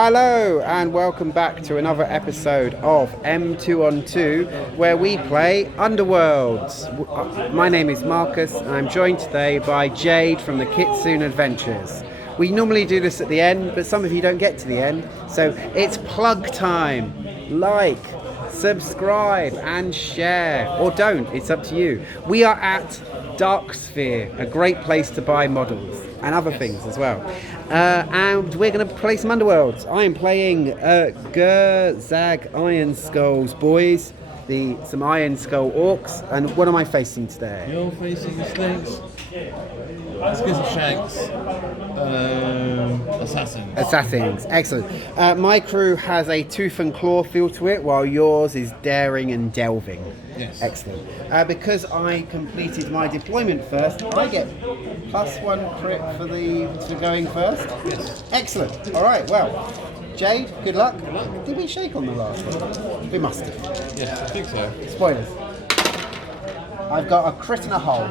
Hello and welcome back to another episode of M2on2 where we play Underworlds. My name is Marcus and I'm joined today by Jade from the Kitsune Adventures. We normally do this at the end, but some of you don't get to the end, so it's plug time. Like, subscribe and share, or don't, it's up to you. We are at Dark Sphere, a great place to buy models and other things as well. And we're going to play some Underworlds. I am playing Zag Ironskull's Boyz, some Ironskull orcs. And what am I facing today? You're facing the Slinks, Skittershanks, Assassins. Excellent. My crew has a tooth and claw feel to it, while yours is daring and delving. Yes. Excellent. Because I completed my deployment first, I get +1 crit for going first. Yes. Excellent. All right. Well, Jade, good luck. Did we shake on the last one? We must have. Yes, I think so. Spoilers. I've got a crit and a hole.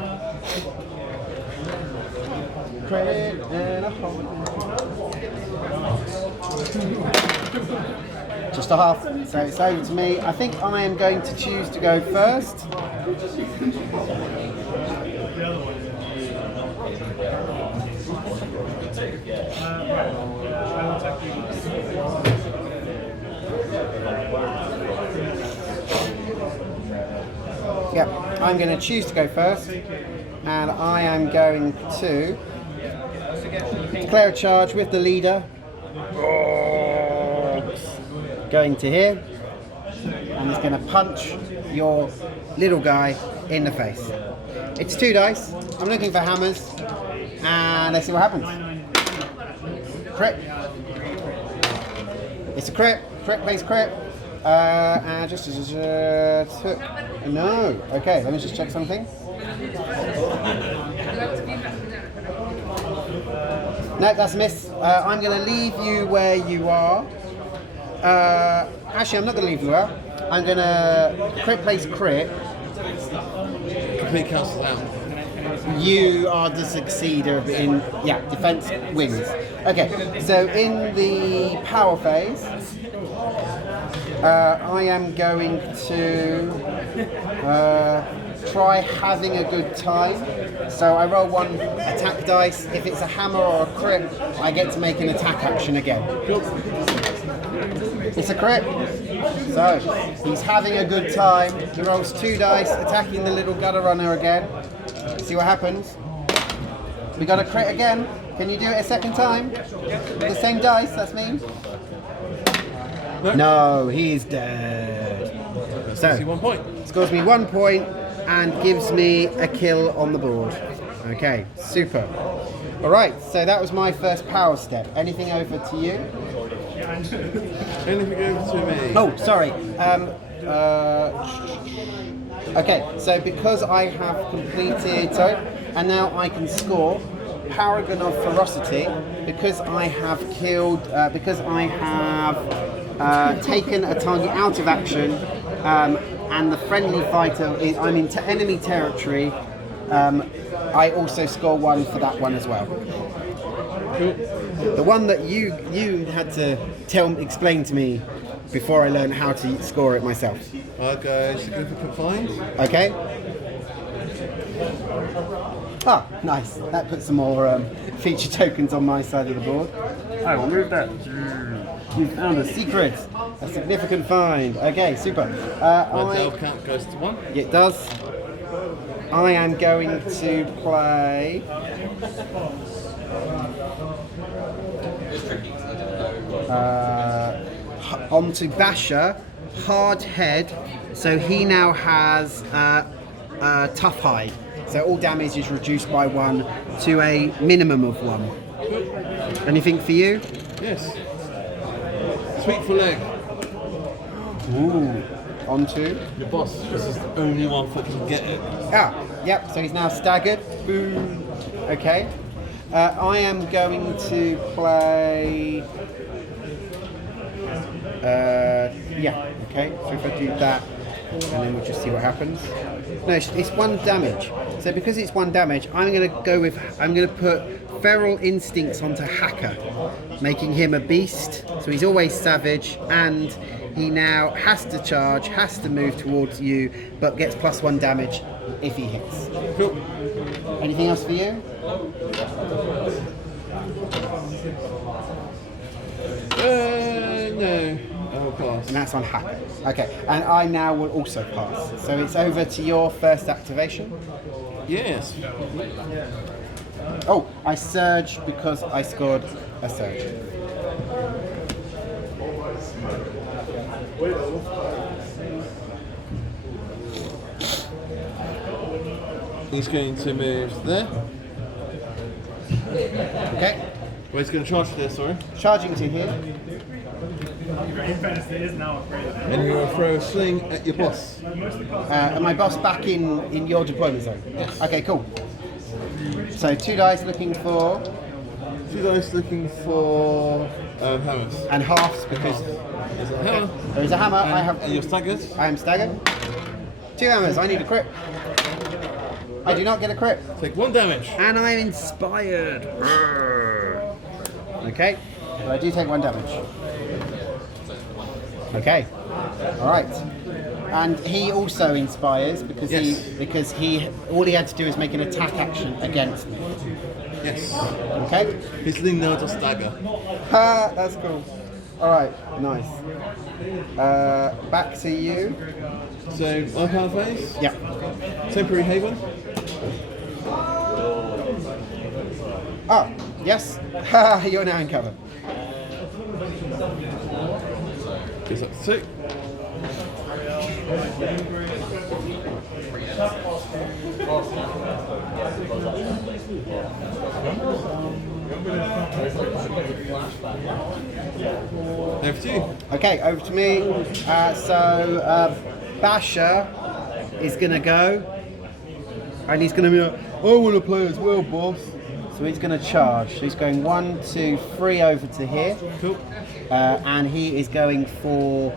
Crit and a hole. Just a half, so it's over to me. I think I am going to choose to go first. Yep, I'm going to choose to go first, and I am going to declare a charge with the leader. Going to here, and it's going to punch your little guy in the face. It's 2 dice. I'm looking for hammers, and let's see what happens. Crit. It's a crit. Crit plays crit. And just no. Okay, let me just check something. No, that's a miss. I'm going to leave you where you are. Actually, I'm not going to leave you where. I'm going to crit plays crit. Complete cancels out. You are the succeeder in, defense wins. Okay, so in the power phase, I am going to try having a good time. So I roll 1 attack dice. If it's a hammer or a crit, I get to make an attack action again. It's a crit. So he's having a good time. He rolls 2 dice, attacking the little gutter runner again. See what happens. We got a crit again. Can you do it a second time? With the same dice, that's mean. No, he's dead. So, scores me 1 point and gives me a kill on the board. Okay, super. Alright, so that was my first power step. Anything over to you? Anything over to me? Oh, sorry. Okay, so because I have completed... and now I can score Paragon of Ferocity because I have killed... because I have... taken a target out of action, and the friendly fighter I'm into enemy territory. I also score 1 for that one as well. The one that you had to explain to me before I learned how to score it myself. Okay, significant find. Okay. Ah, nice. That puts some more feature tokens on my side of the board. I will move that. You found a secret, a significant find. Okay, super. My delve count goes to 1. It does. I am going to play. Onto Basher, hard head. So he now has tough hide. So all damage is reduced by 1 to a minimum of 1. Anything for you? Yes. Sweet for leg. Ooh. Onto your boss. This is the only one that can get it. Ah, yep. So he's now staggered. Boom. Okay. I am going to play. Okay. So if I do that, and then we'll just see what happens. No, it's 1 damage. So because it's 1 damage, I'm going to put feral instincts onto Hacker, making him a beast. So he's always savage, and he now has to charge, has to move towards you, but gets +1 damage if he hits. Cool. Anything else for you? No. I'll pass. And that's on Hacker. Okay, and I now will also pass. So it's over to your first activation. Yes. Oh, I surge because I scored a surge. He's going to move there. Okay, Well, he's going to charge there, sorry. charging to here. And you're going to throw a sling at your boss. And my boss back in your deployment zone? Yes. Okay, cool. So 2 dice looking for, 2 dice looking for hammers. and halves because There's a hammer. there is a hammer. And you're staggered. I am staggered. 2 hammers. I need a crit. I do not get a crit. Take 1 damage. And I'm inspired. Okay, but I do take 1 damage. Okay, all right. And he also inspires because he all he had to do is make an attack action against me. Yes. Okay. His sling now just stagger. Ha, that's cool. All right, nice. Back to you. So, my power phase. Yeah. Temporary haven. Oh, yes. Ha, you're now in cover. Goes up to 2. Over to you. Okay, over to me. Basher is gonna go, and he's gonna be like, I want to play as well, boss. So he's gonna charge. So he's going 1, 2, 3 over to here. Cool. And he is going for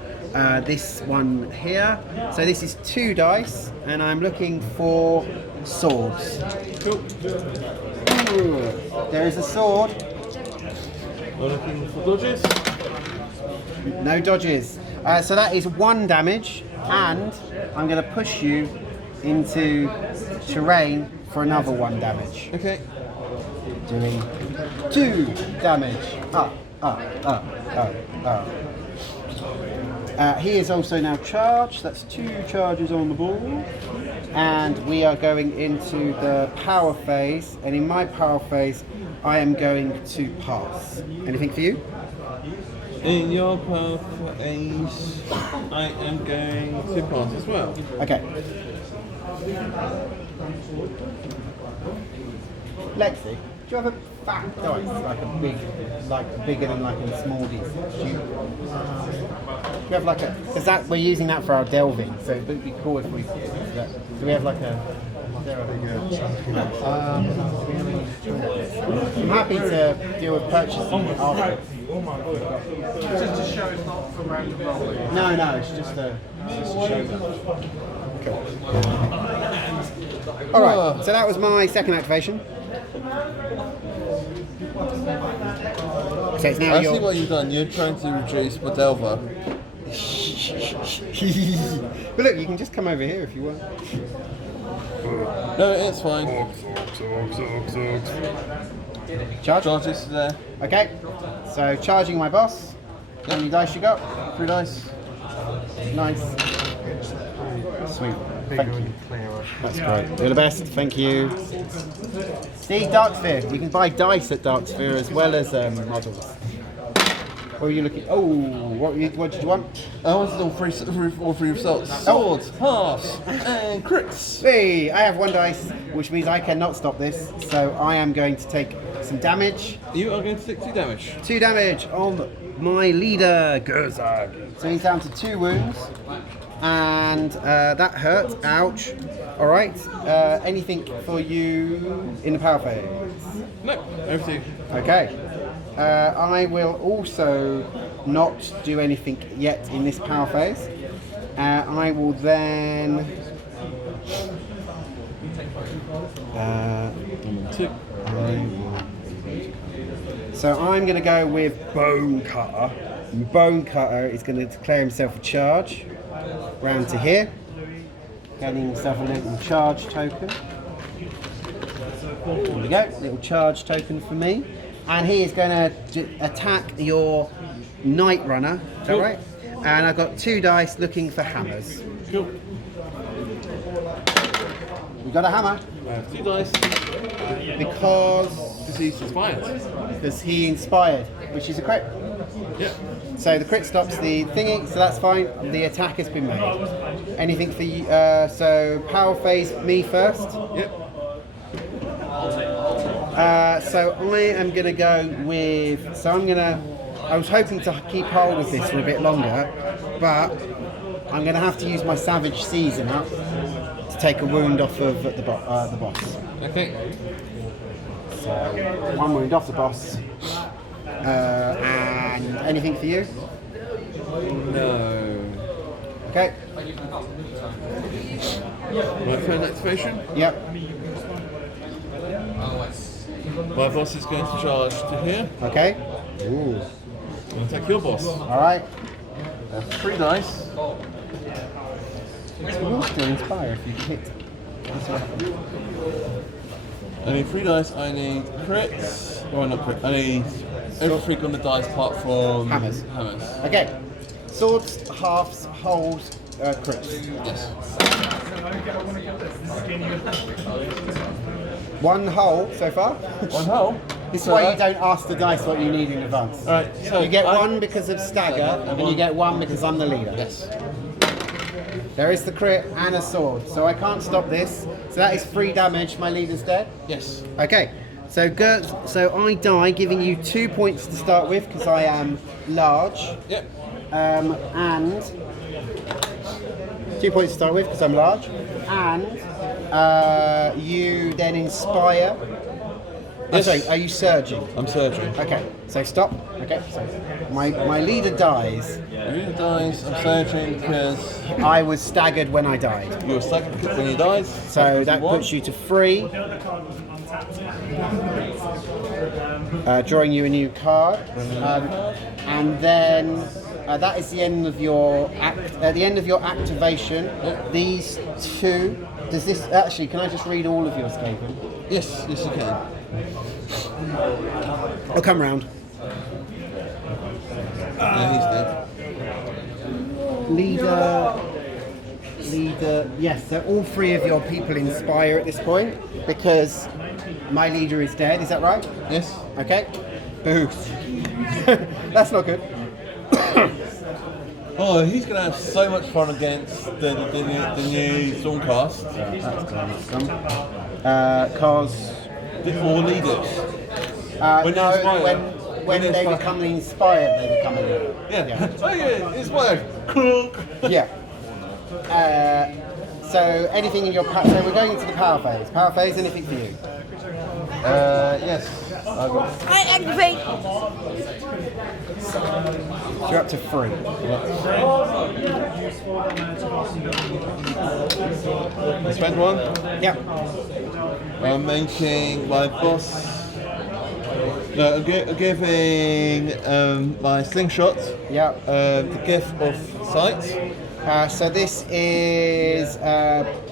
this one here. So this is 2 dice, and I'm looking for swords. Cool. Ooh, there is a sword. We're looking for dodges. No dodges. So that is 1 damage, and I'm going to push you into terrain for another 1 damage. Okay. Doing 2 damage. He is also now charged. That's 2 charges on the board. And we are going into the power phase. And in my power phase, I am going to pass. Anything for you? In your power phase, I am going to pass as well. Okay. Lexi, do you have a fat dice, like bigger than like in small dice? Do you have like a? Because that we're using that for our delving, so it would be cool if we. Do we have like a? I'm happy to deal with purchasing after. Just to show it's not for random rolling. No, it's just to show them. Cool. All right, so that was my second activation. So it's now I your. see what you've done. You're trying to reduce Modelva. But look, you can just come over here if you want. No, it's fine. Charge. Charges there. Okay. So charging my boss. How many dice you got? 3 dice. Nice. Sweet. Thank you. That's great. You're the best. Thank you. See, Darksphere. You can buy dice at Darksphere as well as models. What are you looking? Oh, what did you want? I wanted all three results. Swords, halves, and crits. Hey, I have 1 dice, which means I cannot stop this. So I am going to take some damage. You are going to take 2 damage. 2 damage on my leader, Gerzag. So he's down to 2 wounds. And that hurt. Ouch. All right. Anything for you in the power phase? No, over to you. Okay. I will also not do anything yet in this power phase. I will then. I will So I'm going to go with Bone Cutter. And Bone Cutter is going to declare himself a charge. Round to here. Getting himself a little charge token. There we go, little charge token for me. And he is going to attack your Night Runner, is that right? And I've got 2 dice looking for hammers. Cool. We got a hammer. I have 2 dice. Because He's inspired. he inspired, which is a crit. Yeah. So the crit stops the thingy, so that's fine. The attack has been made. Anything for you? So power phase me first. Yep. So I am going to go with. I was hoping to keep hold of this for a bit longer, but I'm going to have to use my Savage Seasoner to take a wound off of the boss. Okay. So 1 wound off the boss. And anything for you? No. Okay. My turn activation. Yep. My boss is going to charge to here. Okay. Ooh. And attack your boss. All right. 3 dice. You will still inspire if you hit. I need 3 dice. I need crits. Well, not crits. I need everything on the dice apart from Hammers. Hammers. Okay. Swords, halves, holes, crits. Yes. 1 hole so far. 1 hole. This is why you don't ask the dice what you need in advance. All right. So You get 1 because of stagger, and you get 1 because I'm the leader. Yes. There is the crit and a sword, so I can't stop this. So that is 3 damage. My leader's dead. Yes. Okay. So I die, giving you 2 points to start with because I am large. Yep. And 2 points to start with because I'm large. And you then inspire. Yes. Sorry, are you surging? I'm surging. Okay, so stop. Okay, so my leader dies. You dies. I'm surging because I was staggered when I died. you were staggered when you died. So that puts you to 3. Drawing you a new card. And then that is the end of your at the end of your activation. These 2. Does this actually? Can I just read all of yours, Gabriel? Yes. Yes, you can. I'll come round. He's dead. Leader. Yes, so all 3 of your people inspire at this point because my leader is dead. Is that right? Yes. Okay. Boost. That's not good. Oh, he's going to have so much fun against the new Stormcast. Cause All leaders. When no, they inspire. when they inspire. become inspired, they become a leader. Yeah. Oh yeah, inspired. Clunk. Yeah. So anything in your so we're going into the power phase. Power phase, anything for you? Yes. I activate. So you're up to 3. I spend 1. Yeah. I'm making my boss. No, I'm giving my slingshot Yeah. the gift of sight. So this is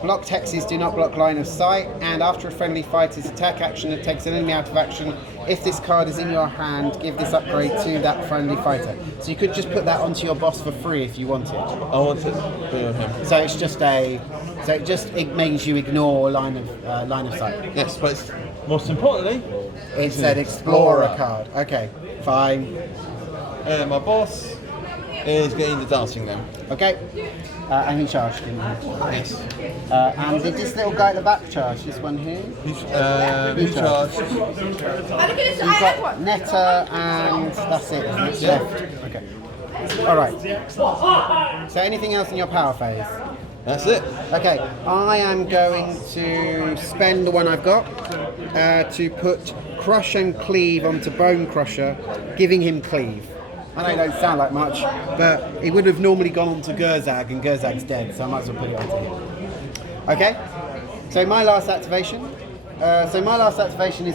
blocked hexes do not block line of sight, and after a friendly fighter's attack action, it takes an enemy out of action. If this card is in your hand, give this upgrade to that friendly fighter. So you could just put that onto your boss for free if you wanted. I want it to be on him. So it's just it makes you ignore line of sight. Yes, but it's, most importantly, It said Explorer card. Okay, fine. my boss is getting the dancing now. Okay. And he charged him. Yes. And did this little guy at the back charge? This one here? He charged. You've got Netta and that's it, isn't it? Yeah. Left. Okay. Alright. So anything else in your power phase? That's it. Okay, I am going to spend the one I've got to put Crush and Cleave onto Bone Crusher, giving him Cleave. I know it don't sound like much, but it would have normally gone on to Gerzag, and Gerzag's dead, so I might as well put it onto him. Okay, so my last activation. Is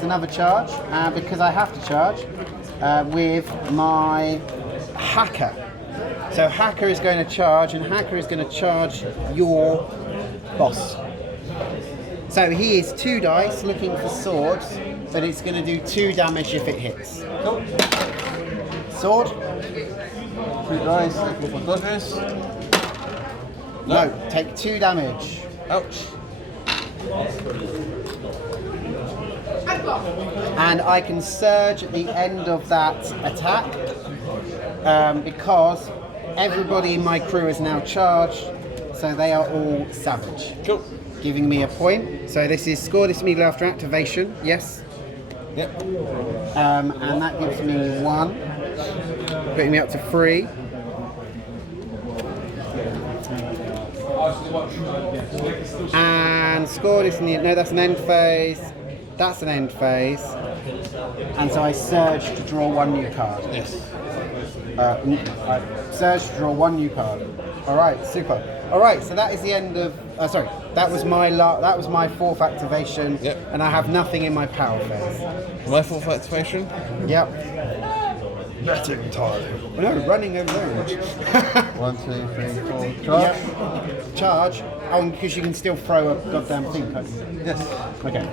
another charge, because I have to charge. with my Hacker. So Hacker is going to charge, and Hacker is going to charge your boss. So he is 2 dice looking for swords, but it's going to do 2 damage if it hits. Cool. Sword? 3 dice, looking for dodges. No, take 2 damage. Ouch. And I can surge at the end of that attack because everybody in my crew is now charged, so they are all savage. Cool. Giving me a point. So this is score this immediately after activation, yes. Yep. And that gives me 1, putting me up to 3. And score this in the, no, that's an end phase. That's an end phase. And so I surge to draw 1 new card. Yes. I surge to draw 1 new card. All right, super. All right, so that is the end of. Sorry, that was my that was my 4th activation. Yep. And I have nothing in my power phase. My 4th activation? Yep. Betting time. No, running over there. 1, 2, 3, 4. Charge. Yep. Charge. Oh, because you can still throw a goddamn thing, can't you? Yes. Okay.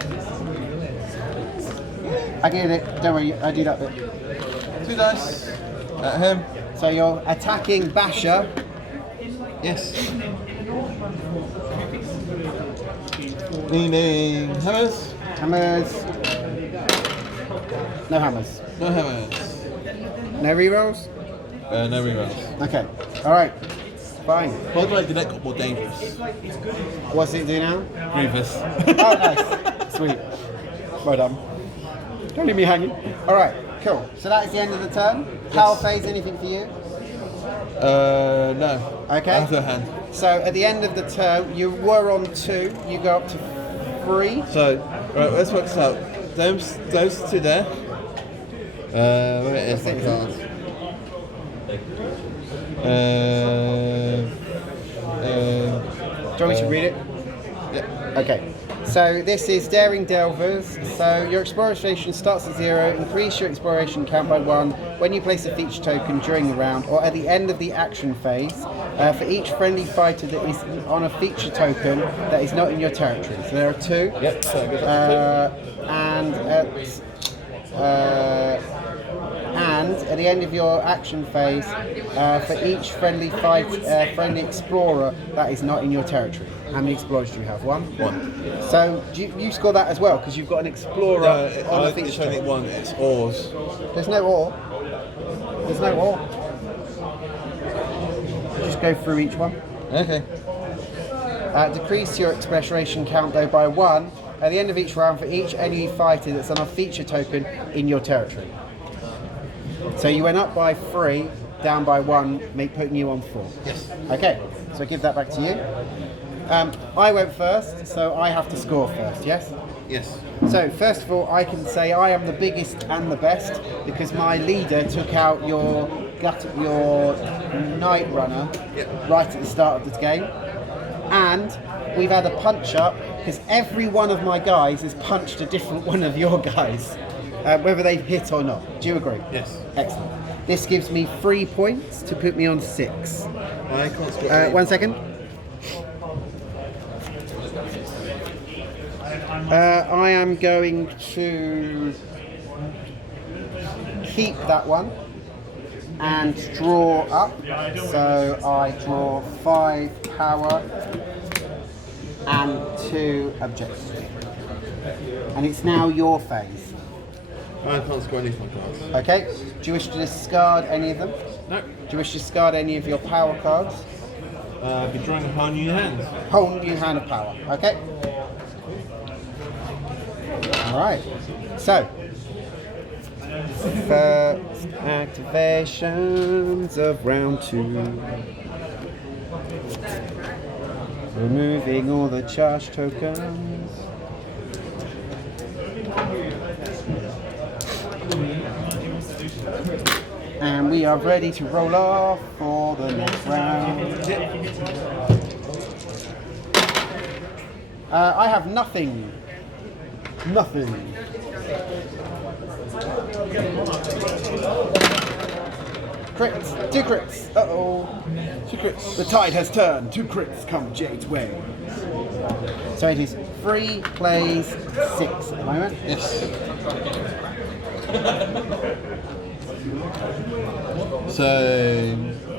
I get it. Don't worry, I do that bit. 2 dice. At him. So you're attacking Basher. Yes. Meaning hammers? Hammers. No hammers. No hammers. No rerolls? No rerolls. Okay. Alright. Fine. By the way, the deck got more dangerous. What's it do now? Grievous. Oh, nice. Sweet. Well done. Don't leave me hanging. Alright, cool. So that is the end of the turn. Power phase, anything for you? No. Okay. I have no hand. So at the end of the turn, you were on 2, you go up to 3. So, right, let's work this out. Those 2 there. Where it is, the cards. Do you want me to read it? Yeah. Okay. So this is Daring Delvers. So your exploration starts at 0. Increase your exploration count by 1 when you place a feature token during the round or at the end of the action phase for each friendly fighter that is on a feature token that is not in your territory. So there are 2. Yep. So I guess that's and at the end of your action phase, for each friendly explorer that is not in your territory. How many explorers do you have? 1? 1. So do you score that as well because you've got an explorer on the feature it's only token. 1. It's oars. There's no ore. There's no ore. Just go through each one. Okay. Decrease your exploration count though by 1 at the end of each round for each enemy fighter that's on a feature token in your territory. So you went up by 3, down by 1, putting you on 4. Yes. Okay, so I give that back to you. I went first, so I have to score first, yes? Yes. So first of all, I can say I am the biggest and the best because my leader took out your Night Runner right at the start of the game. And we've had a punch up because every one of my guys has punched a different one of your guys, whether they've hit or not. Do you agree? Yes. Excellent. This gives me 3 points to put me on 6. I can't score. 1 second. I am going to keep that one and draw up. So I draw 5 power and 2 objectives. And it's now your phase. I can't score any of my cards. Okay? Do you wish to discard any of them? No. Do you wish to discard any of your power cards? I'll be drawing a whole new hand. Whole new hand of power. Okay? Alright. So, first activations of round 2. Removing all the charge tokens. And we are ready to roll off for the next round. I have nothing. Nothing. Crits. 2 crits. Uh-oh. 2 crits. The tide has turned. 2 crits come Jade's way. So it is 3 plays 6 at the moment. Yes. So,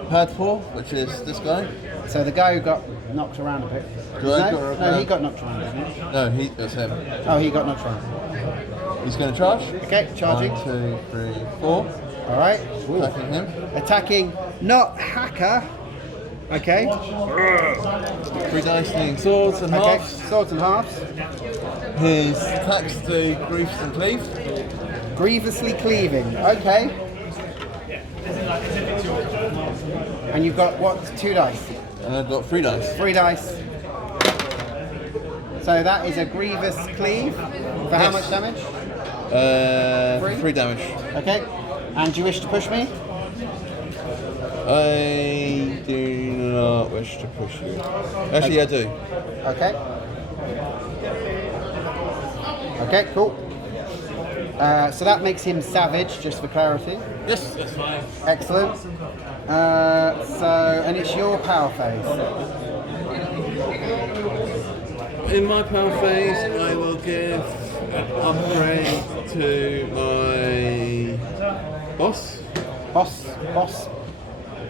pad 4, which is this guy. So the guy who got knocked around a bit. No, he got knocked around, didn't he? No, that's him. Oh, he got knocked around. He's going to charge. Okay, charging. 1, 2, 3, 4. Alright. Attacking him. Attacking, not Hacker. Okay. 3 dice needing swords and Okay, halves. swords and halves. His attacks do griefs and cleave. Grievously cleaving. Okay. And you've got what? 2 dice. And I've got 3 dice. 3 dice. So that is a grievous cleave. For how much damage? 3 damage. Okay. And do you wish to push me? I do not wish to push you. Actually, I do. Okay. Okay, cool. So that makes him savage, just for clarity. Yes, that's fine. Excellent. And it's your power phase. In my power phase, I will give an upgrade to my boss. Boss.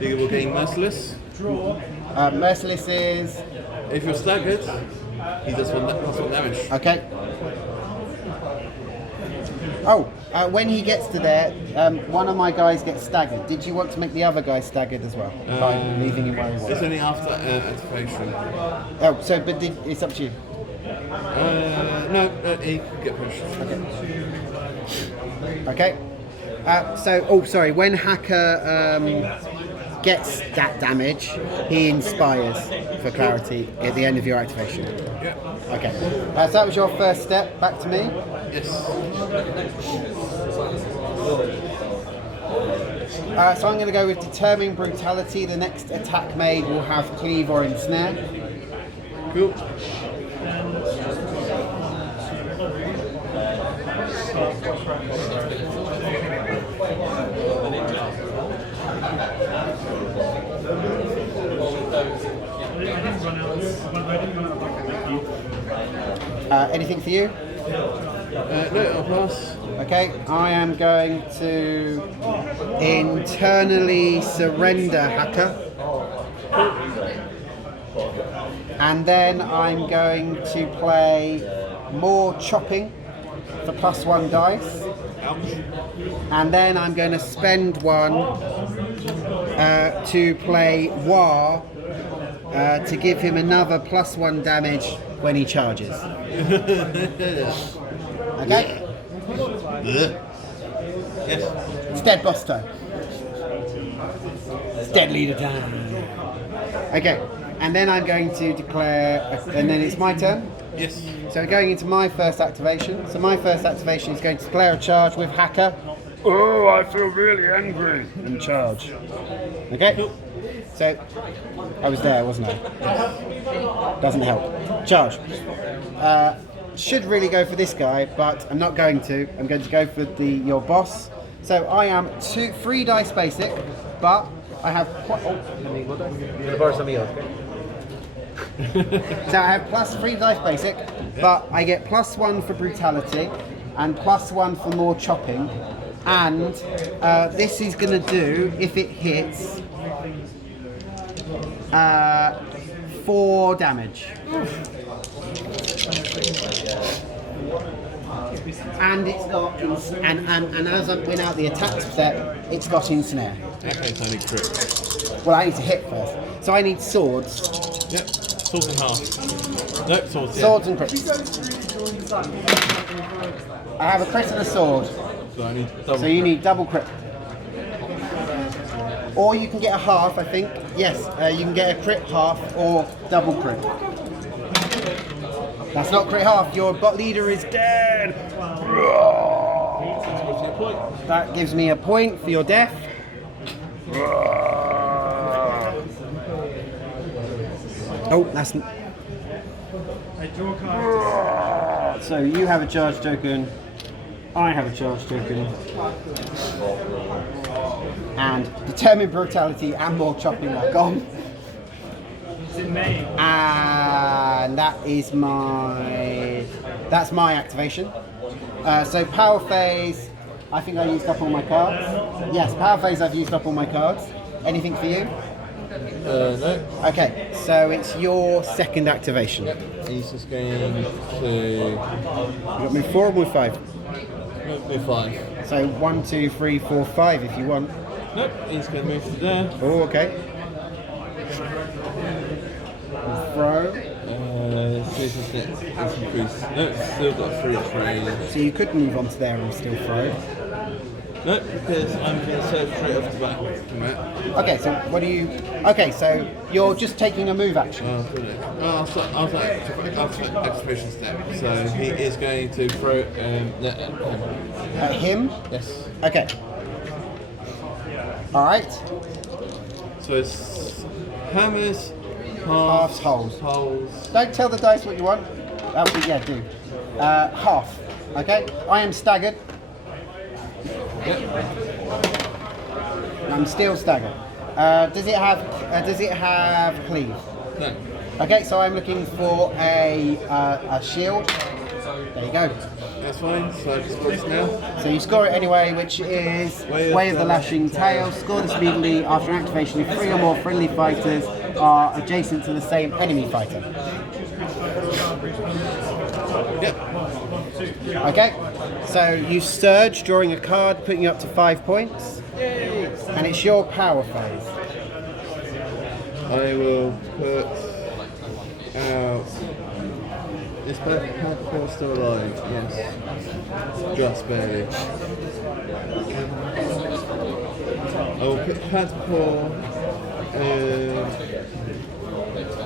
You will gain Merciless. Merciless is... If you're staggered, he does +1 damage. Okay. Oh, when he gets to there, one of my guys gets staggered. Did you want to make the other guy staggered as well? By leaving him where he was? It's only after activation. Oh, so, but it's up to you. No, he can get pushed. Okay. When Hacker gets that damage, he inspires, for clarity, at the end of your activation. Yeah. Okay. So that was your first step. Back to me. Yes. So I'm going to go with Determined Brutality. The next attack made will have Cleave or Ensnare. Cool. Anything for you? No, I'll pass. Okay, I am going to internally surrender Hacker. And then I'm going to play more chopping for +1 dice. And then I'm going to spend 1 to play War to give him another +1 damage when he charges. Okay? Yes. It's dead boss time. It's dead leader time. Okay, and then I'm going to declare, and then it's my turn. Yes. So going into my first activation. So my first activation is going to declare a charge with Hacker. Oh, I feel really angry. And charge. Okay? So, I was there, wasn't I? Doesn't help. Charge. Should really go for this guy, but I'm not going to. I'm going to go for your boss. So I am 3 dice basic, but I have... So I have +3 dice basic, but I get +1 for brutality and +1 for more chopping. And this is going to do, if it hits, 4 damage. And it's got, and as I went out the attack step, it's got ensnare. Okay, so I need crit. Well, I need to hit first. So I need swords. Yep. Swords and half. Nope, swords. Swords and crits. I have a crit and a sword. So I need double. So you need double crit. Or you can get a half, I think. Yes, you can get a crit half or double crit. That's not crit half. Your bot leader is dead. That gives me a point for your death. Oh, that's... So you have a charge token. I have a charge token. And determined brutality and more chopping are gone. And that's my activation. So power phase, I think I used up all my cards. Yes, power phase I've used up all my cards. Anything for you? No. Okay, so it's your second activation. He's just going to You got move 4 or move 5? move 5. So 1, 2, 3, 4, 5 if you want. Nope, he's going to move to there. Oh, okay. Throw. This is next. It's increased. No, it's still got 3 trade. So you could move on to there and still throw. No, because I'm going to search straight off the back. Okay, so what do you... Okay, so you're just taking a move action. Oh, brilliant. I'll start activation step. So he is going to throw At him? Yes. Okay. Alright. So it's hammers, Halves, holes. holes. Don't tell the dice what you want. Yeah, do. Half. Okay? I am staggered. Yep. I'm still staggered. Does it have cleave? No. Okay, so I'm looking for a shield. There you go. That's fine. So I just put this now. So you score it anyway, which is Way of the Lashing Tail. Score this immediately after activation if 3 or more friendly fighters are adjacent to the same enemy fighter. Yep. Okay, so you surge, drawing a card, putting you up to 5 points. Yay. And it's your power phase. I will put out. Is Padpool still alive? Yes. Just barely. I will put Padpool.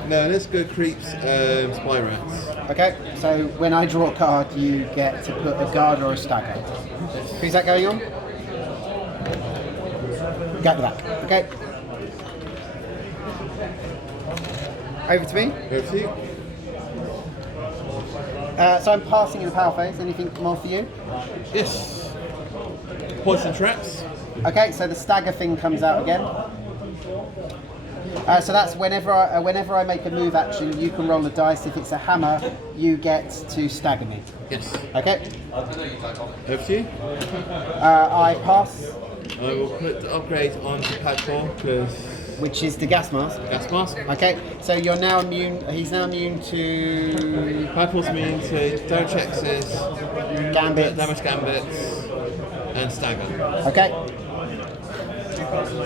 No, let's go creeps, spy rats. Okay, so when I draw a card, you get to put a guard or a stagger. Who's that going on? Get the back. Okay. Over to me. Over to you. So I'm passing in the power phase. Anything more for you? Yes. Poison traps. Okay, so the stagger thing comes out again. So that's whenever I make a move action, you can roll the dice. If it's a hammer, you get to stagger me. Yes. Okay. Over to you. I pass, I will put the upgrade on Padpool because which is the gas mask. gas mask. Okay, so you're now immune. He's now immune to Padpool's immune to damage X's, gambits. damage gambits, and stagger. Okay.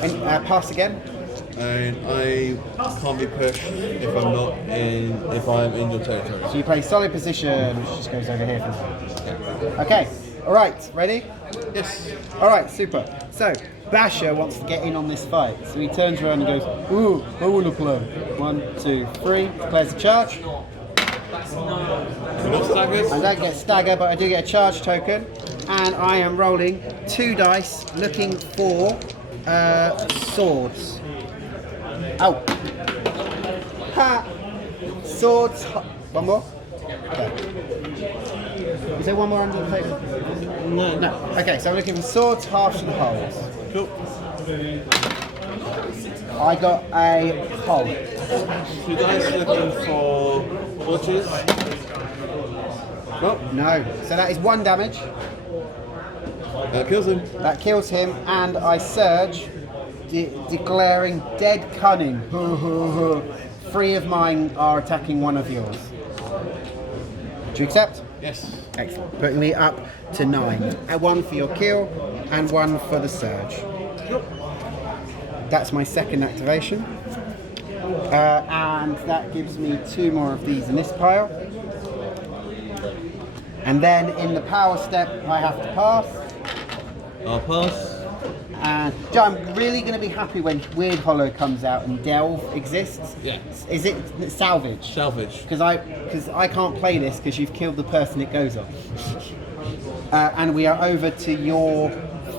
And pass again. And I can't be pushed if I'm in your territory. So you play solid position, which just goes over here for now. Okay. All right. Ready? Yes. All right. Super. So Basher wants to get in on this fight, so he turns around and goes, "Ooh, I want to play." 1, 2, 3. Declares a charge. We're not staggered. I don't get stagger, but I do get a charge token, and I am rolling 2 dice, looking for swords. Oh. Ha! Swords. One more? Okay. Is there one more under the table? No. No. Okay, so I'm looking for swords, halves, and holes. Cool. I got a hole. 2 dice looking for watches. Well, No. So that is 1 damage. that kills him. That kills him, and I surge, declaring dead cunning. 3 of mine are attacking 1 of yours. Do you accept? Yes. Excellent. Putting me up to 9. 1 for your kill, and 1 for the surge. That's my second activation. And that gives me 2 more of these in this pile. And then in the power step, I have to pass. I'll pass. And Joe, I'm really going to be happy when Weird Hollow comes out and Delve exists. Yeah. Is it salvage? Salvage. Because I can't play this because you've killed the person it goes on. And we are over to your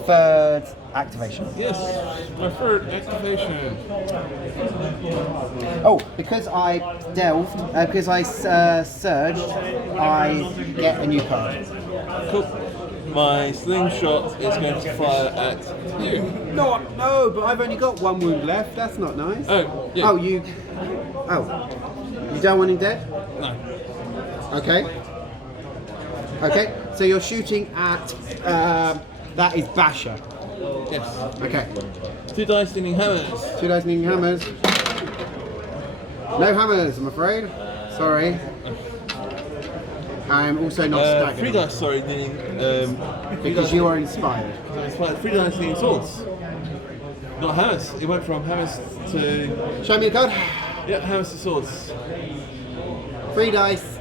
third activation. Yes. My third activation. Oh, because I delved, because I surged, I get a new card. Cool. my slingshot is going to fire at you. No, but I've only got one wound left. That's not nice. Oh, yeah. Oh, you don't want him dead? No. Okay. Okay, so you're shooting at, that is Basher. Yes. Okay. 2 dice leaning hammers. 2 dice needing hammers. No hammers, I'm afraid. Sorry. I'm also not staggered. 3 dice, sorry, leaning. Because you are inspired. 3 dice leaning swords. Not hammers. It went from hammers to. Show me the card. Yeah, hammers to swords. 3 dice,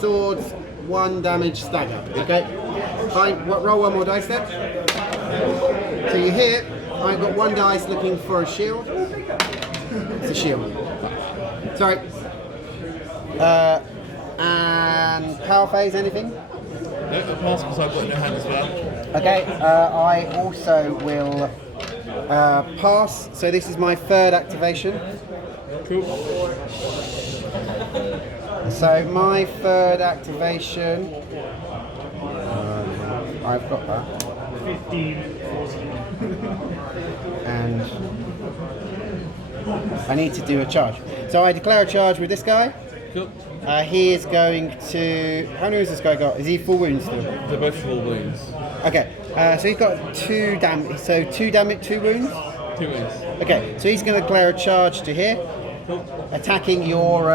swords, 1 damage, stagger. Okay. Fine. Roll 1 more dice then. So you hit. I've got 1 dice looking for a shield. It's a shield. Sorry. And power phase, anything? Yeah, I'll pass because I've got no hand as well. Okay, I also will pass. So this is my 3rd activation. Cool. So my 3rd activation. I've got that. 15, 14. And I need to do a charge. So I declare a charge with this guy. Cool. He is going to. How many has this guy got? Is he full wounds still? They're both full wounds. Okay, so he's got 2 damage. So 2 damage, 2 wounds. 2 wounds. Okay, so he's going to declare a charge to here, Cool. attacking your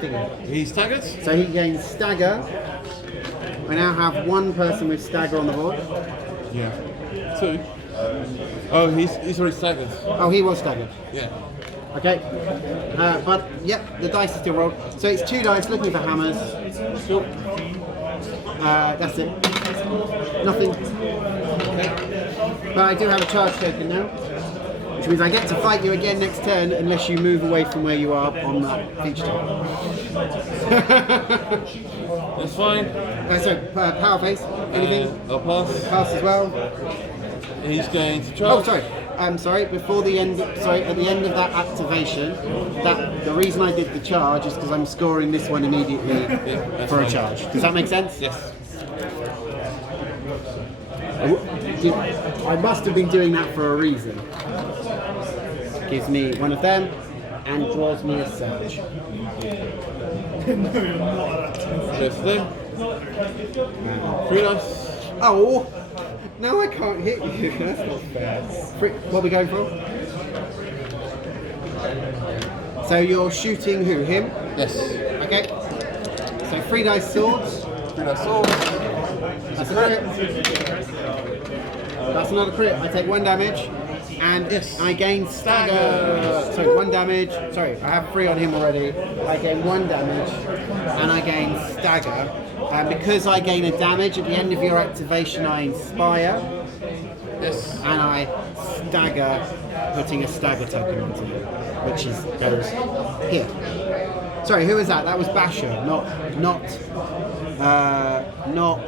thing. He's staggered. So he gains stagger. I now have 1 person with stagger on the board. Yeah. 2. Oh, he's already staggered. Oh, he was staggered. Yeah. Okay, but yep, the dice is still rolled. So it's 2 dice looking for hammers. Cool. That's it. Nothing. But I do have a charge token now, which means I get to fight you again next turn unless you move away from where you are on that feature table. That's fine. Power face. Anything? I'll pass. Pass as well. He's going to charge. Oh, sorry. I'm sorry. Before the end. Sorry. At the end of that activation, the reason I did the charge is because I'm scoring this one immediately for a charge. Does that make sense? Yes. I must have been doing that for a reason. Gives me 1 of them and draws me a surge. First thing. 3 dice. Oh, no, I can't hit you. That's not fair. What are we going for? So you're shooting who? Him? Yes. Okay. So 3 dice swords. 3 dice swords. That's a crit. That's another crit. I take 1 damage. And Yes. I gain stagger. Sorry, 1 damage. Sorry, I have 3 on him already. I gain 1 damage. And I gain stagger. Because I gain a damage at the end of your activation, I inspire. Yes. And I stagger, putting a stagger token onto it, which goes here. Sorry, who was that? That was Basher, not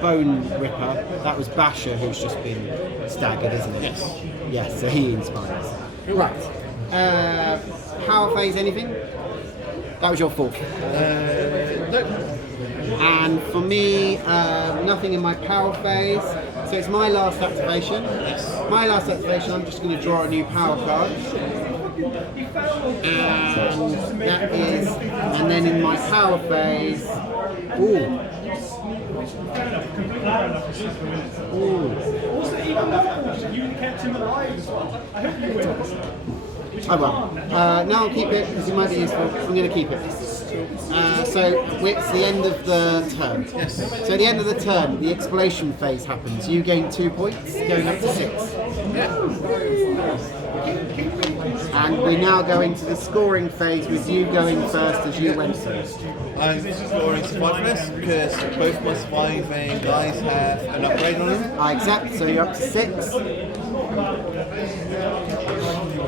Bone Ripper. That was Basher, who's just been staggered, isn't it? Yes. Yes, so he inspires. Right. Power phase, anything? That was your 4th. No. And for me, nothing in my power phase. So it's my last activation. Yes. My last activation, I'm just going to draw a new power card. And that is, and then in my power phase, ooh. You kept him alive as well. I hope you will. Oh well. No, I'll keep it because it might be useful. I'm going to keep it. So it's the end of the turn. Yes. So at the end of the turn, the exploration phase happens. You gain 2 points, going up to 6. And we now go into the scoring phase with you going first as you went first. I'm scoring survivors because both my surviving guys have an upgrade on them. I accept, so you're up to 6.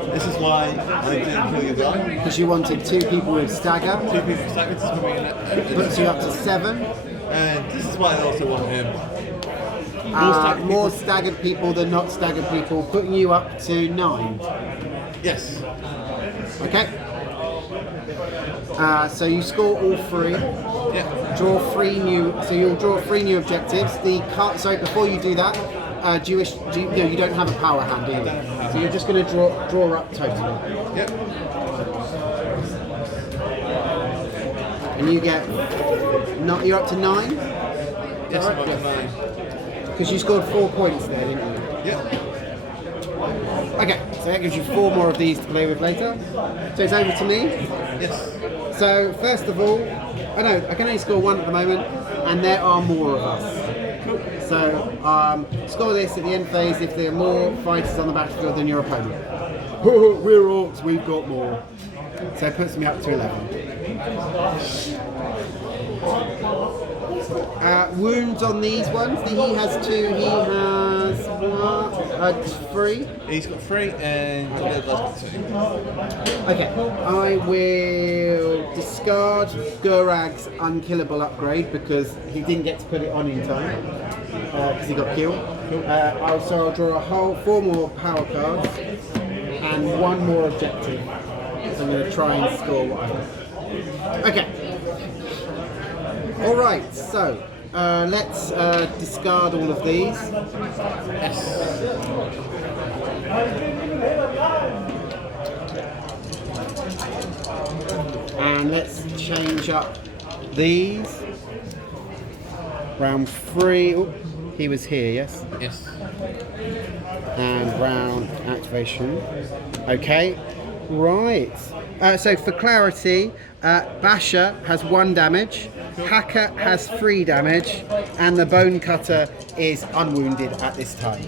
This is why I didn't kill your guy. Because you wanted 2 people with stagger. 2 people staggered is coming in. Puts you up to 7. And this is why I also want him. More staggered people than not staggered people, putting you up to 9. Yes. Okay. So you score all 3. Yeah. Draw 3 new. So you'll draw 3 new objectives. The card. Sorry, before you do that, do you wish? No, you don't have a power hand, do you? So you're just going to draw up totally. Yep. And you get. Not. You're up to 9. Yes, I'm up to 9. Because you scored 4 points there, didn't you? Yep. Okay, so that gives you 4 more of these to play with later. So it's over to me. Yes. So first of all, I can only score 1 at the moment, and there are more of us. So score this at the end phase if there are more fighters on the battlefield than your opponent. We're orcs, we've got more. So it puts me up to 11. Wounds on these ones. He has 2. He has 3. He's got 3 and the other guy's got 2. Okay, I will discard Gurag's unkillable upgrade because he didn't get to put it on in time because he got killed. I'll draw a whole 4 more power cards and 1 more objective. So I'm going to try and score what I want. Okay. All right. So let's discard all of these. And let's change up these. Round 3. Oh, he was here, yes? Yes. And round activation. Okay. Right. So for clarity, Basher has 1 damage, Hacker has 3 damage, and the Bone Cutter is unwounded at this time.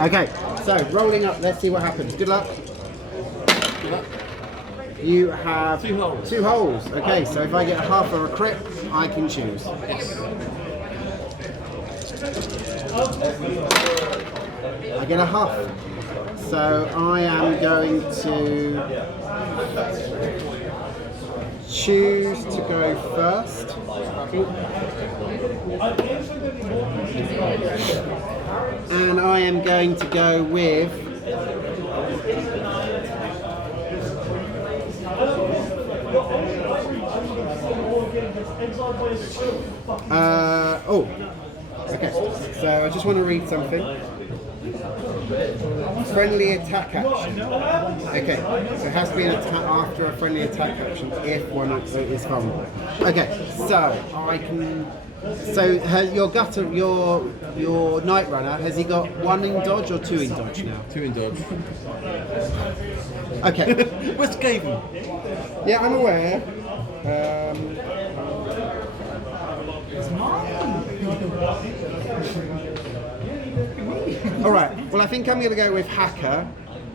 Okay, so rolling up, let's see what happens. Good luck. Good luck. You have 2 holes. 2 holes. Okay, so if I get a half or a crit, I can choose. Yes. I get a half. So I am going to choose to go first. And I am going to go with okay. So I just want to read something. Friendly attack action. Okay, so it has to be an attack after a friendly attack action if one is vulnerable. Okay, so I can. So your gutter, your Night Runner, has he got 1 in dodge or 2 in dodge now? 2 in dodge. Okay. What's Gaben? Yeah, I'm aware. Alright, well I think I'm going to go with Hacker,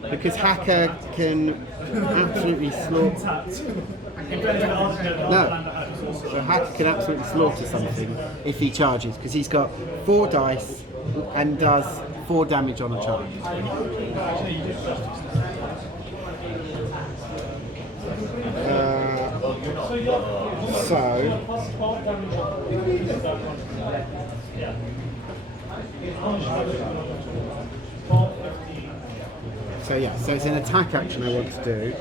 because Hacker can absolutely slaughter... No, so Hacker can absolutely slaughter something if he charges, because he's got 4 dice and does 4 damage on a charge. So yeah, so it's an attack action I want to do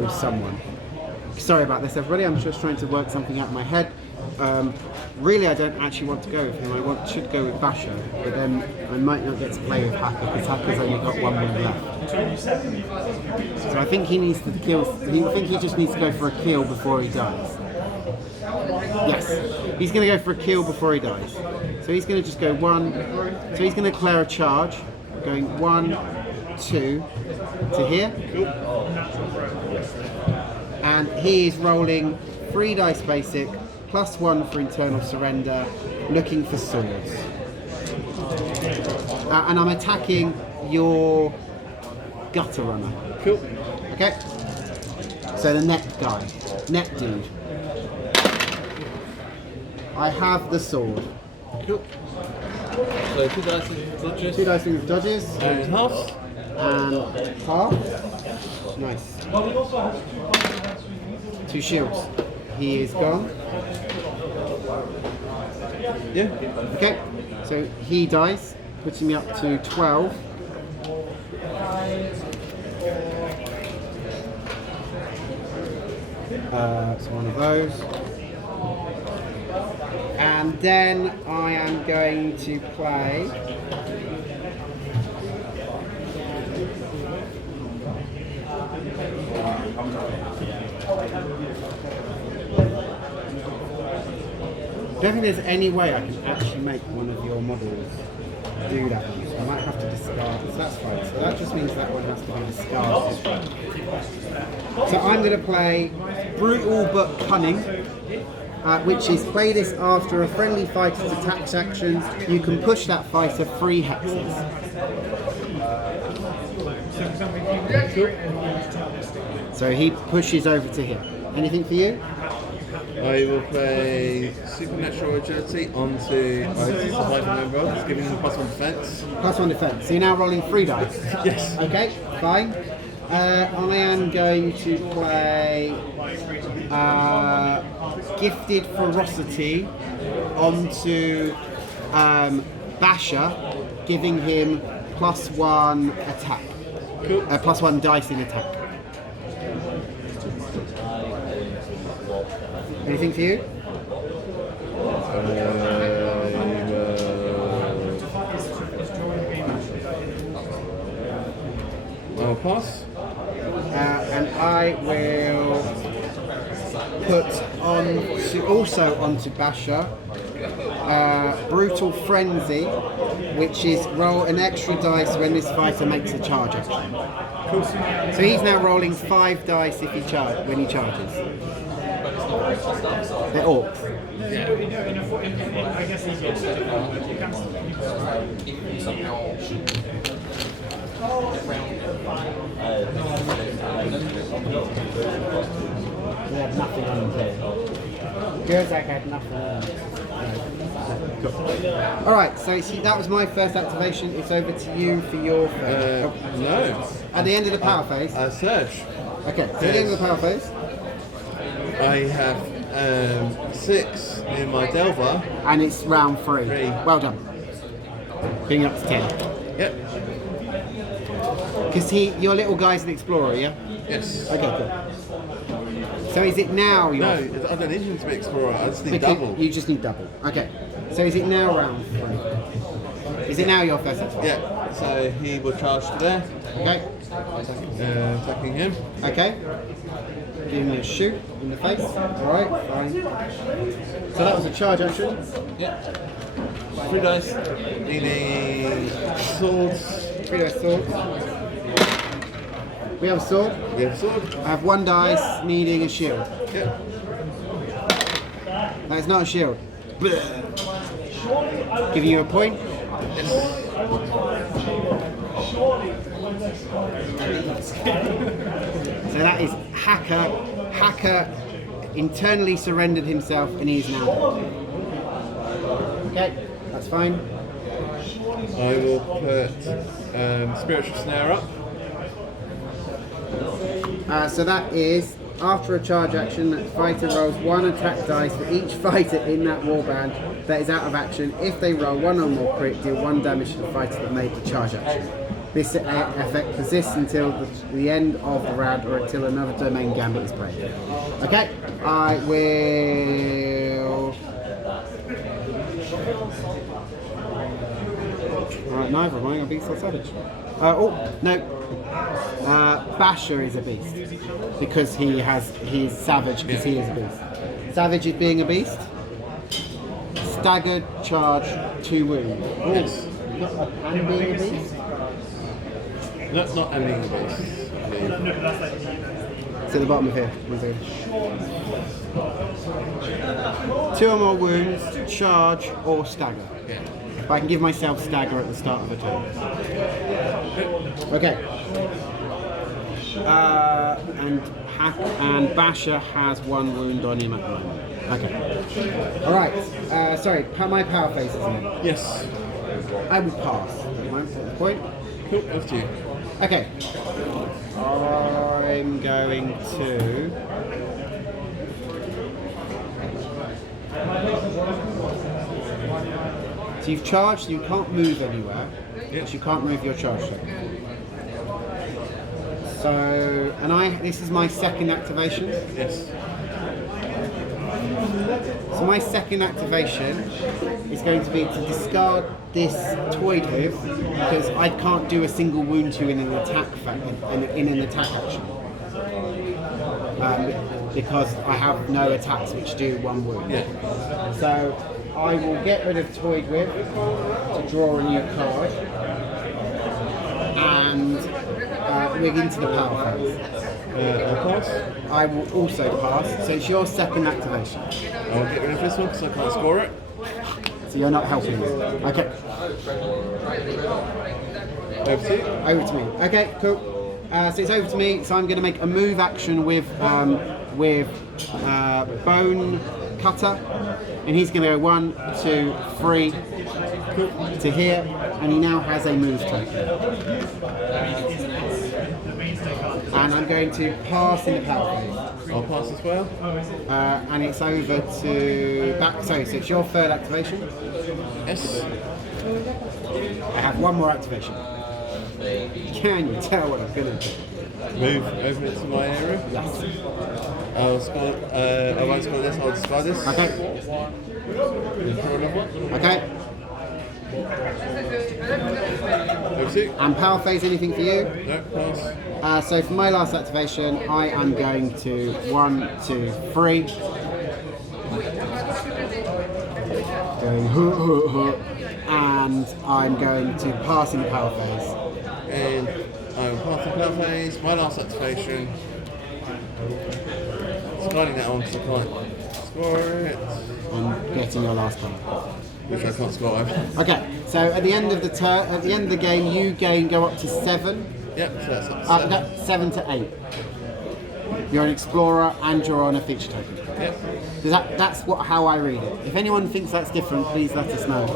with someone. Sorry about this, everybody. I'm just trying to work something out in my head. Really, I don't actually want to go with him. Should go with Basher, but then I might not get to play with Hacker because Hacker's only got 1 wound left. So I think he needs to kill. I think he just needs to go for a kill before he dies. Yes, he's going to go for a kill before he dies. So he's going to just go 1. So he's going to declare a charge, going 1, 2 to here. And he is rolling 3 dice basic, +1 for internal surrender, looking for swords. And I'm attacking your Gutter Runner. Cool. Okay? So the net guy. Net dude. I have the sword. Cool. So 2 dice in dodges. 2 dice with dodges. And half. And half. Nice. 2 shields. He is gone. Yeah. Okay, so he dies, putting me up to 12. So one of those. And then I am going to play I don't think there's any way I can actually make one of your models do that one, so I might have to discard. So that's fine. So that just means that one has to be discarded. So I'm going to play Brutal but Cunning, which is play this after a friendly fighter's attack actions. You can push that fighter 3 hexes. So he pushes over to here. Anything for you? I will play Supernatural Agility onto Survival Underworlds, giving him +1 defense. +1 defense. So you're now rolling 3 dice? Yes. Okay, fine. I am going to play Gifted Ferocity onto Basher, giving him +1 attack. Cool. +1 dice in attack. Anything for you? I'll pass. And I will put also onto Basher Brutal Frenzy, which is roll an extra dice when this fighter makes a charge action. Cool. So he's now rolling 5 dice if he when he charges. They're orcs. They had nothing on the table. Gerzak had nothing on. Alright, so see, that was my first activation. It's over to you for your first. No. At the end of the power phase? Surge. Okay, so at the end of the power phase? I have 6 in my Delver. And it's round 3. 3. Well done. Bring up to 10. Yep. Because your little guy's an explorer, yeah? Yes. Okay, cool. So is it now your... No, I don't need him to be explorer. I just need Because double. You just need double. Okay. So is it now round 3? Is it now your first activation? Yeah. So he will charge to there. Okay. Attacking him. Okay. Give me a shoot in the face. Alright, fine. So that was a charge action. Yeah. 3 dice. Needing swords. 3 dice swords. We have a sword. We have a sword. I have 1 dice needing a shield. Yeah. That is not a shield. Giving you a point. Yes. So that is Hacker. Hacker internally surrendered himself and he is now dead. Okay, that's fine. I will put Spiritual Snare up. So that is, after a charge action, the fighter rolls 1 attack dice for each fighter in that warband that is out of action. If they roll 1 or more crit, deal 1 damage to the fighter that made the charge action. This effect persists until the end of the round or until another domain gambit is played. Okay, I will... Alright, neither am I going to be so savage. Oh, no. Basher is a beast. Because he is savage because he is a beast. Savage is being a beast. Staggered, charge, 2 wounds. Yes. And being a beast? No, not ending the base. To the bottom of here. 2 or more wounds, charge, or stagger. Yeah. But I can give myself stagger at the start of a turn. Okay. And Basher has 1 wound on him at the moment. Okay. Alright. Sorry, my power phase is in. Yes. I will pass. Don't mind at the point. Cool, over to you. Okay. I'm going to... So you've charged, you can't move anywhere. Yes. You can't move your charge. So, this is my second activation. Yes. So my second activation is going to be to discard this toyed with because I can't do a single wound to in an attack in an attack action. Because I have no attacks which do one wound. Yeah. So I will get rid of toyed with to draw a new card and move into the power phase. I'll pass. I will also pass. So it's your second activation. I'll get rid of this one because I can't score it. So you're not helping me. Okay. Over to you. Over to me. Okay, cool. So it's over to me. So I'm going to make a move action with Bone Cutter, and he's going to go 1, 2, 3 to here, and he now has a move token. And I'm going to pass in the power phase. I'll pass as well. And it's over to back. Sorry, so it's your third activation. Yes. I have one more activation. Can you tell what I'm gonna do? Move over into my area. Yes. I'll score. I won't score this. I'll discard this. Okay. And draw another one. Okay. Over to you. And power phase, anything for you? No, pass. So for my last activation, I am going to 1, 2, 3. Going and I'm going to pass in the power phase. And I will pass the power phase. My last activation. Discarding that one because I can't score it. I'm getting your last card. Which I can't score over. Okay, so at the end of the game, you go up to 7. Yep, so that's up to 7. No, 7 to 8. You're an explorer and you're on a feature token. Yep. That's how I read it. If anyone thinks that's different, please let us know.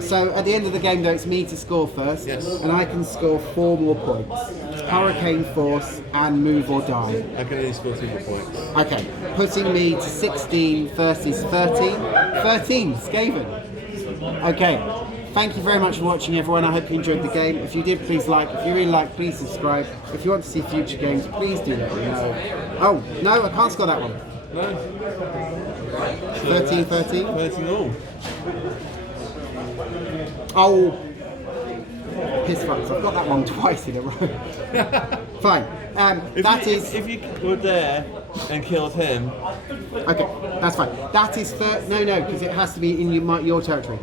So at the end of the game, though, it's me to score first, Yes. and I can score 4 more points: Hurricane Force and Move or Die. I can only score 2 more points. Okay, putting me to 16 versus 13. 13, Skaven. Okay. Thank you very much for watching, everyone. I hope you enjoyed the game. If you did, please like. If you really like, please subscribe. If you want to see future games, please do let me know. Oh, no, I can't score that one. No. 13, 13. 13 all. Oh, piss fucks. I've got that one twice in a row. Fine. If you were there and killed him. Okay, that's fine. That is no, because it has to be in your territory.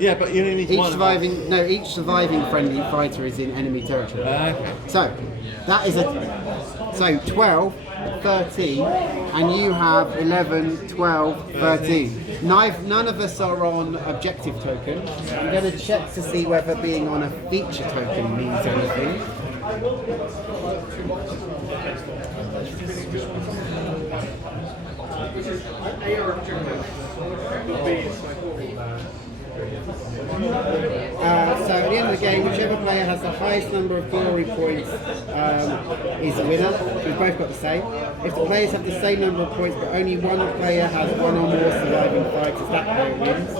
Yeah, but you only need Each one. surviving friendly fighter is in enemy territory. Okay. So that is 12, 13, and you have 11, 12, 13. None of us are on objective token. I'm going to check to see whether being on a feature token means anything. So at the end of the game, whichever player has the highest number of glory points is the winner. We've both got the same. If the players have the same number of points but only one player has one or more surviving fighters, that player wins.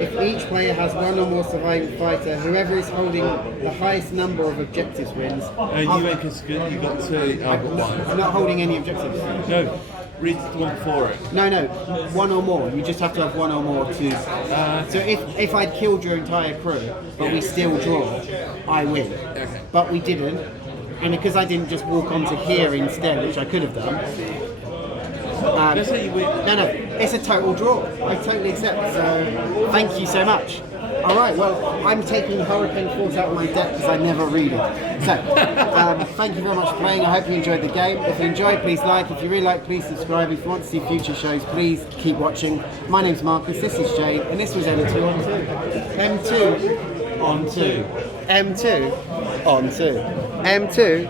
If each player has one or more surviving fighter, whoever is holding the highest number of objectives wins. You make us good. You got 2. I've got 1. I'm not holding any objectives. No. Read the one before it. No, one or more. You just have to have one or more to. So if I'd killed your entire crew, but we still draw, I win. Okay. But we didn't, and because I didn't just walk onto here instead, which I could have done. Let's say you win. No, it's a total draw. I totally accept. So thank you so much. All right, well, I'm taking Hurricane Force out of my deck because I never read it. So, thank you very much for playing. I hope you enjoyed the game. If you enjoyed, please like. If you really like, please subscribe. If you want to see future shows, please keep watching. My name's Marcus, this is Jay, and this was M2 on 2. M2 on 2. M2 on 2. M2